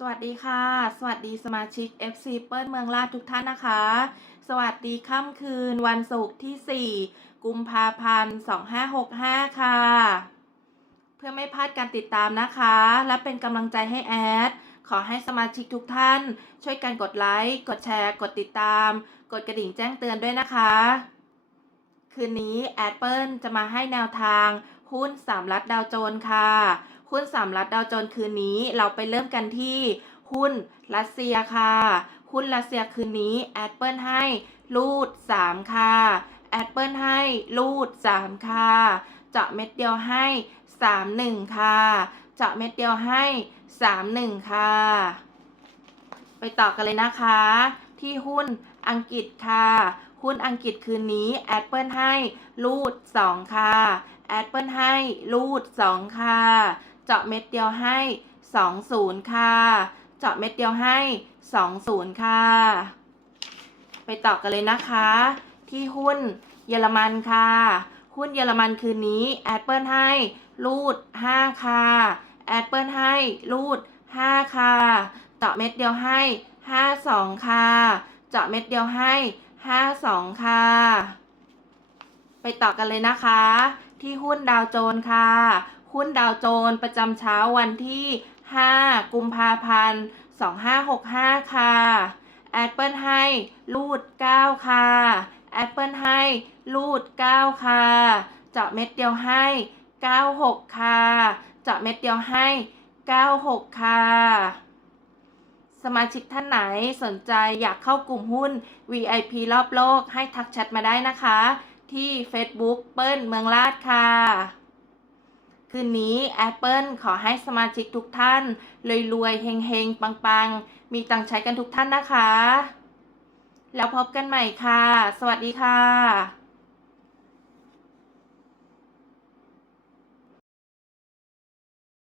สวัสดีค่ะ สวัสดีสมาชิก FC เปิ้ลเมืองลาดทุกท่านนะคะ สวัสดีค่ำคืนวันศุกร์ที่ 4 กุมภาพันธ์ 2565 ค่ะ เพื่อไม่พลาดการติดตามนะคะ และเป็นกำลังใจให้แอด ขอให้สมาชิกทุกท่าน ช่วยกันกดไลค์ กดแชร์ กดติดตาม กดกระดิ่งแจ้งเตือนด้วยนะคะ คืนนี้แอดเปิลจะมาให้แนวทางหุ้นสามรัฐดาวโจนส์ค่ะ หุ้นสามรัฐดาวโจนส์คืนนี้ เราไปเริ่มกันที่หุ้นรัสเซียค่ะ หุ้นรัสเซียคืนนี้แอดเปิลให้รูด 3 ค่ะแอดเปิลให้รูด 3 ค่ะ เจาะเม็ดเดียวให้ 3 1 ค่ะ เจาะเม็ดเดียวให้ 3 1 ค่ะ ไปต่อกันเลยนะคะ ที่หุ้นอังกฤษค่ะ หุ้นอังกฤษคืนนี้แอดเปิลให้รูด 2 ค่ะแอดเปิลให้รูด 2 ค่ะ เจาะเม็ดเดียวให้ 20 ค่ะ เจาะเม็ดเดียวให้ 20 ค่ะ ไปต่อกันเลยนะคะ ที่หุ้นเยอรมันค่ะ หุ้นเยอรมันคืนนี้แอดเปิลให้รูด 5 ค่ะแอดเปิลให้รูด 5 ค่ะ เจาะเม็ดเดียวให้ 52 ค่ะ เจาะเม็ดเดียวให้ 52 ค่ะ ไปต่อกันเลยนะคะ ที่หุ้นดาวโจนส์ค่ะ หุ้นดาวโจนส์ประจำเช้าวันที่ 5 กุมภาพันธ์ 2565 ค่ะแอดเปิลให้รูด 9 ค่ะแอดเปิลให้รูด 9 ค่ะ เจาะเม็ดเดียวให้ 96 ค่ะ เจาะเม็ดเดียวให้ 96 ค่ะ สมาชิกท่านไหนสนใจอยากเข้ากลุ่มหุ้น VIP รอบโลกให้ทักแชทมาได้นะคะ ที่ Facebook เปิ้ลเมืองลาดค่ะ คืนนี้ Apple ขอให้สมาชิกทุกท่านรวยๆเฮงๆ ปังๆ มีตังใช้กันทุกท่านนะคะ แล้วพบกันใหม่ค่ะ สวัสดีค่ะ